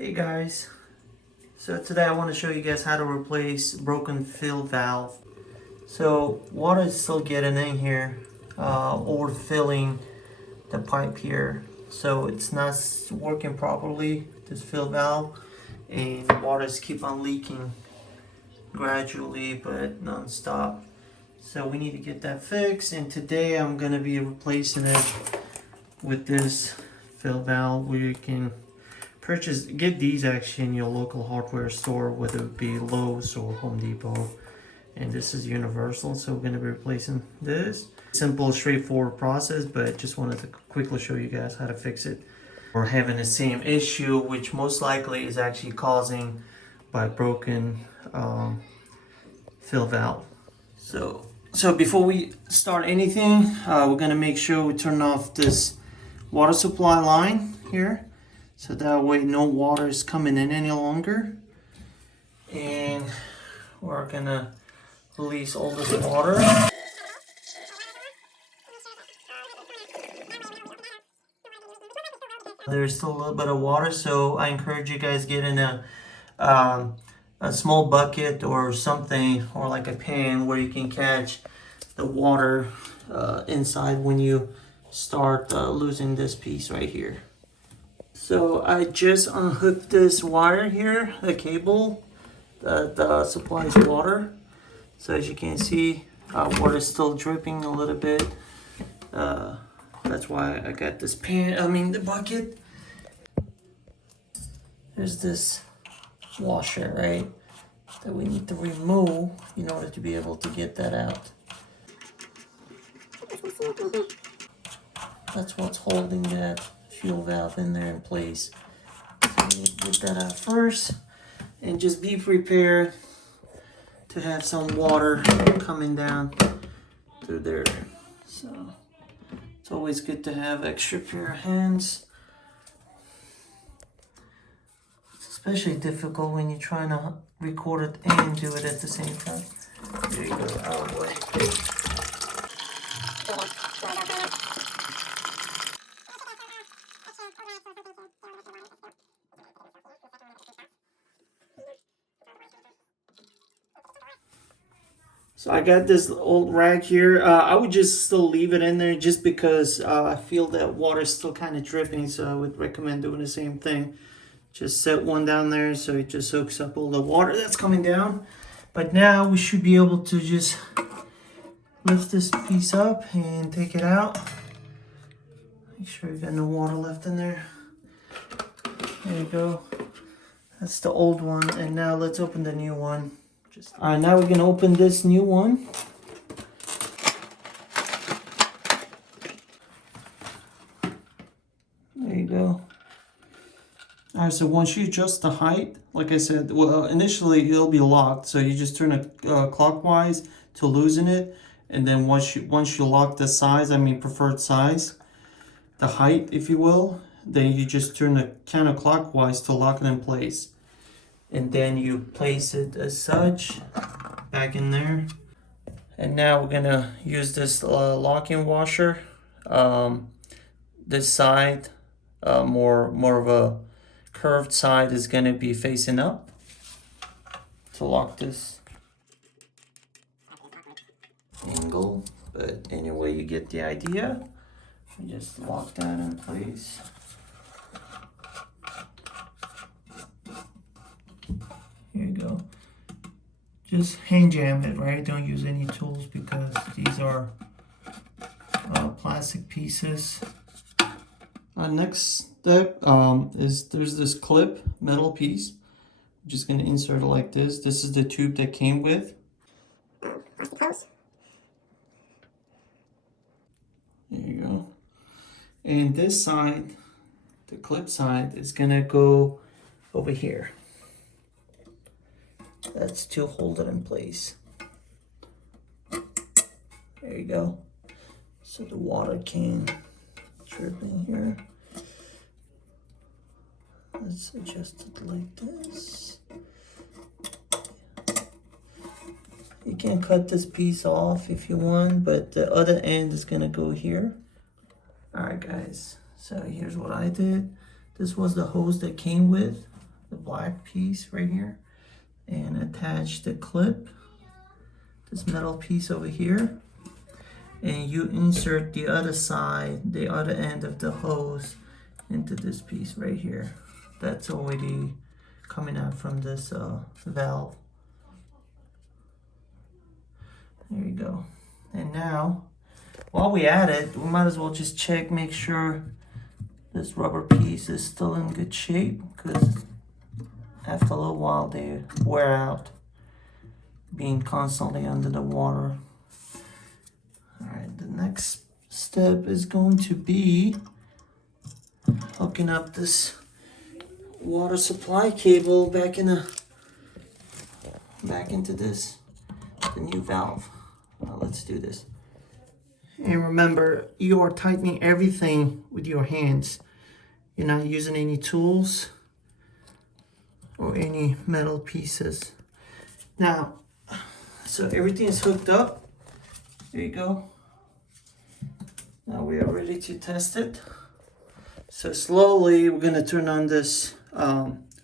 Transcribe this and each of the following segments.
Hey guys, so today I want to show you guys how to replace broken fill valve. So water is still getting in here, overfilling the pipe here, so it's not working properly, this fill valve, and waters keep on leaking gradually but non-stop. So we need to get that fixed, and today I'm going to be replacing it with this fill valve where you can get these actually in your local hardware store, whether it be Lowe's or Home Depot. And this is universal, so we're going to be replacing this. Simple, straightforward process, but just wanted to quickly show you guys how to fix it. We're having the same issue, which most likely is actually causing by broken fill valve. So before we start anything, we're going to make sure we turn off this water supply line here, so that way no water is coming in any longer. And we're gonna release all this water. There's still a little bit of water, so I encourage you guys get in a small bucket or something, or like a pan where you can catch the water inside when you start losing this piece right here. So I just unhooked this wire here, the cable that supplies water. So as you can see, water is still dripping a little bit. That's why I got this the bucket. There's this washer, right, that we need to remove in order to be able to get that out. That's what's holding that fuel valve in there in place. So we need to get that out first, and just be prepared to have some water coming down through there. So it's always good to have extra pair of hands. It's especially difficult when you're trying to record it and do it at the same time. There you go, out of the way. So I got this old rag here. I would just still leave it in there just because I feel that water is still kind of dripping. So I would recommend doing the same thing. Just set one down there so it just soaks up all the water that's coming down. But now we should be able to just lift this piece up and take it out. Make sure you got no water left in there. There you go. That's the old one. And now let's open the new one. All right, now we're gonna open this new one. There you go. All right, so once you adjust the height, like I said, well, initially it'll be locked, so you just turn it clockwise to loosen it, and then once you lock the size, preferred size, the height, if you will, then you just turn it counterclockwise to lock it in place. And then you place it as such back in there. And now we're gonna use this locking washer. This side, more of a curved side, is gonna be facing up to lock this angle. But anyway, you get the idea. You just lock that in place. Here you go. Just hand jam it, right? Don't use any tools because these are plastic pieces. Next step is there's this clip, metal piece. I'm just going to insert it like this. This is the tube that came with. Plastic hose. There you go. And this side, the clip side, is going to go over here. That's to hold it in place. There you go. So the water can drip in here. Let's adjust it like this. You can cut this piece off if you want, but the other end is gonna go here. All right, guys. So here's what I did. This was the hose that came with. the black piece right here, and attach the clip, this metal piece over here, and you insert the other side, the other end of the hose into this piece right here. That's already coming out from this valve. There you go. And now, while we at it, we might as well just check, make sure this rubber piece is still in good shape, because after a little while they wear out, being constantly under the water. Alright, the next step is going to be hooking up this water supply cable back into the new valve. Let's do this. And remember, you are tightening everything with your hands. You're not using any tools or any metal pieces. Now, so everything is hooked up. There you go. Now we are ready to test it. So slowly we're gonna turn on this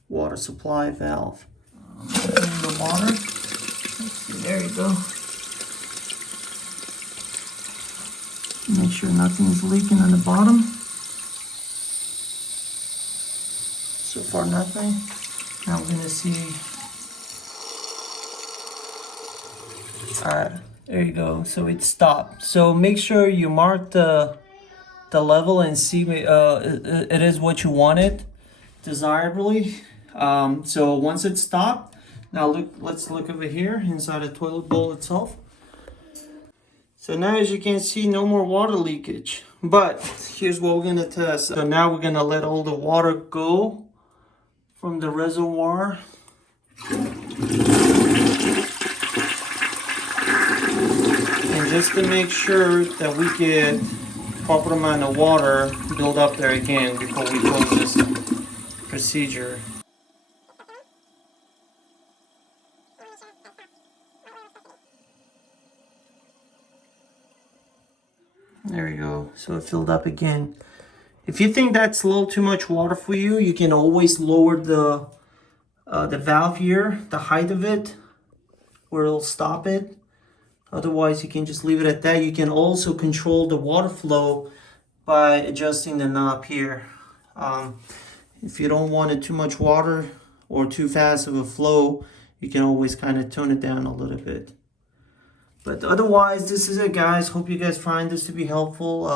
water supply valve. Put in the water. Let's see, there you go. Make sure nothing is leaking on the bottom. So far nothing. Now we're gonna see. Alright, there you go. So it stopped. So make sure you mark the level and see it is what you wanted desirably. So once it stopped, now let's look over here inside the toilet bowl itself. So now, as you can see, no more water leakage. But here's what we're gonna test. So now we're gonna let all the water go from the reservoir. And just to make sure that we get proper amount of water build up there again before we close this procedure. There we go. So it filled up again. If you think that's a little too much water for you, you can always lower the valve here, the height of it, where it'll stop it. Otherwise, you can just leave it at that. You can also control the water flow by adjusting the knob here. If you don't want it too much water or too fast of a flow, you can always kind of tone it down a little bit. But otherwise, this is it, guys. Hope you guys find this to be helpful.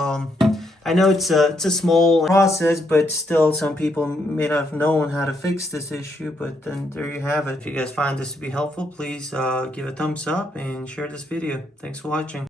I know it's a small process, but still some people may not have known how to fix this issue. But then there you have it. If you guys find this to be helpful, please give a thumbs up and share this video. Thanks for watching.